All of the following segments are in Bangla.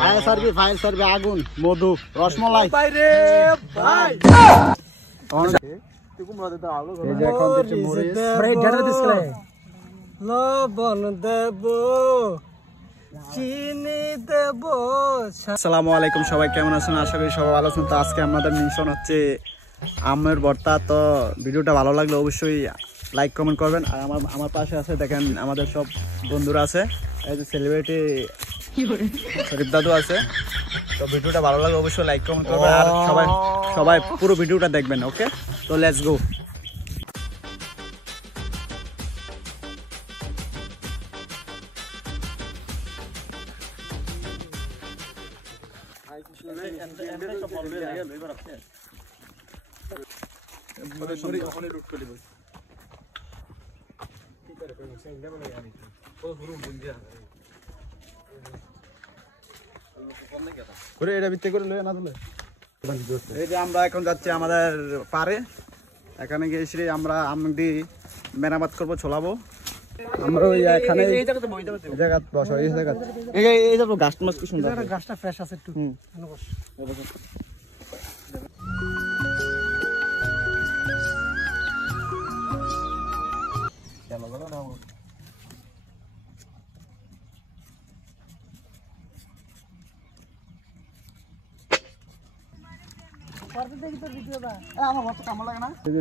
ফাইল সার্ভে আগুন মধু রসমলাই বাইরে ভাই লবণ দেব চিনি দেব। আসসালামু আলাইকুম, সবাই কেমন আছেন? আশা করি সবাই ভালো আছেন। তো আজকে আমাদের মিশন হচ্ছে আমের ভর্তা। তো ভিডিওটা ভালো লাগলে অবশ্যই লাইক কমেন্ট করবেন। আর আমার পাশে আছে দেখেন আমাদের সব বন্ধুরা আছে, এই যে সেলিব্রিটি শরীফ দাদু আছে। তো ভিডিওটা ভালো লাগলে অবশ্যই লাইক কমেন্ট করবেন আর সবাই পুরো ভিডিওটা দেখবেন। ওকে, তো লেটস গো। এই যে আমরা এখন যাচ্ছি আমাদের পারে, এখানে গিয়ে আমরা আমদি মেরামত করবো, ছোলাবো আমরা। ওই এখানে গাছ মাছ কি সুন্দর, গাছটা ফ্রেশ আছে একটু।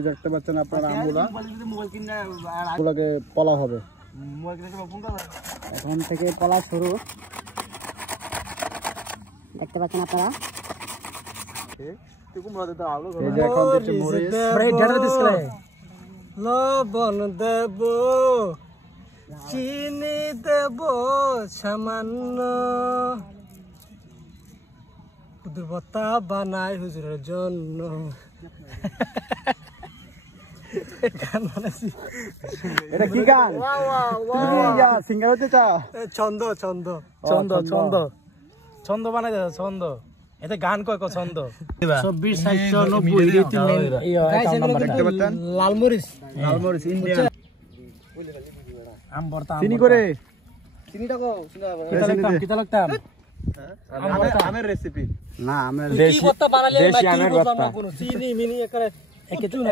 দেখতে পাচ্ছেন আপনার আমগুলাকে পলা হবে, এখন থেকে পলা শুরু। দেখতে পাচ্ছেন আপনারা, লবণ দেব চিনি দেব সামান্য, দুর্বতা বানাই হুজুরের জন্য। এটা কি গান? সিঙ্গার হতে চাও? ছন্দ ছন্দ ছন্দ ছন্দ ছন্দ বানাই দে, ছন্দ এতে গান কয় ছন্দ 2490 লালমরিচ ইন্ডিয়ান আম ভর্তা চিনি করে কিতা লাগতাম আমের রেসিপি না, আমের কি ভর্তা বানালে দেশি আমের ভর্তা। কোনো চিনি মিনি একারে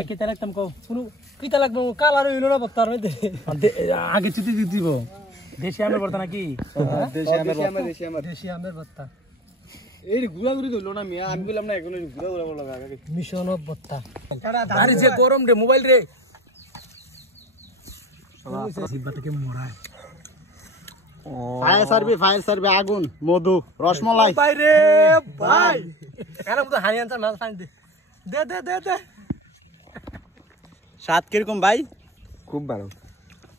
কিতা লাগতাম কও শুনো কিতা লাগবে কালার হইলো না ভর্তার মধ্যে। আগে চিঠি দিয়ে দিব। দেশি আমের ভর্তা নাকি? দেশি আমের ভর্তা এই গুড়া গুড়ি হইলো না মিয়া, আমি বললাম না এখন গুড়া গুড়া বলা লাগে মিশন অফ ভর্তা। আরে যে গরম রে মোবাইল রে ফাইল সার্ভে আগুন মধু রসমলাই বাইরে ভাই কেন তো হানি আনছ না পানি দে দে দে দে। স্বাদ কিরকম ভাই? খুব ভালো,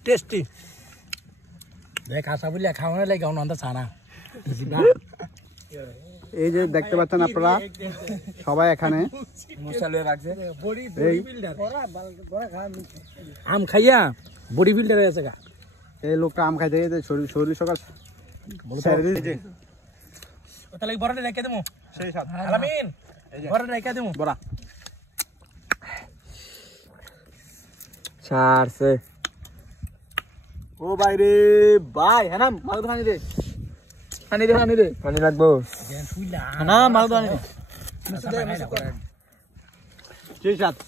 টেস্টি। দেখ আসা বললে খাওয়ানো লাগে অনন্ত ছানা। এই যে দেখতে পাচ্ছেন আপনারা সবাই এখানে আম খাইয়া বডি বিল্ডার হয়ে আছে গা। এই লোকটা আম খাইতে গিয়ে শরীর সকাল তাহলে বড়টা রেখে দেবো, সেই সাথে আলামিন বড়টা রেখে দেবো। বড়া ছাড়ছে ও ভাই রে ভাই, হ্যাঁ না মাল পানি দে, পানি লাগবো না, মাল পানি দে সেই সাথে।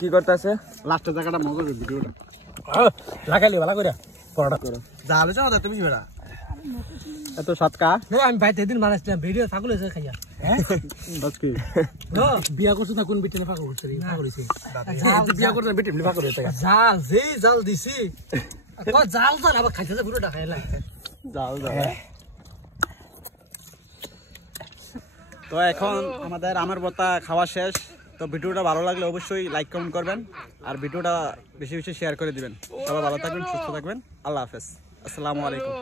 কি করতেছে লাস্টের জায়গাটা মজা হবে ভিডিওটা লাগাইলি ভালো করে পরোটা করো। জালে যাও তুমি কি বেড়া এত সাতকা আমি ভাই সেদিন মানাইছিলাম ভিডিও ছাগল এসে খাইয়া। বিয়া করছো না কোন বিটে ফাঁকা করছে বিয়া করছে বিটে ফাঁকা করছে জাল যেই জাল দিছি জাল জাল আবার খাইতেছে পুরোটা খাইলা জাল জাল। তো এখন আমাদের আমের ভর্তা খাওয়া শেষ। তো ভিডিওটা ভালো লাগলে অবশ্যই লাইক কমেন্ট করবেন আর ভিডিওটা বেশি বেশি শেয়ার করে দিবেন। সবাই ভালো থাকবেন, সুস্থ থাকবেন। আল্লাহ হাফেজ, আসসালামু আলাইকুম।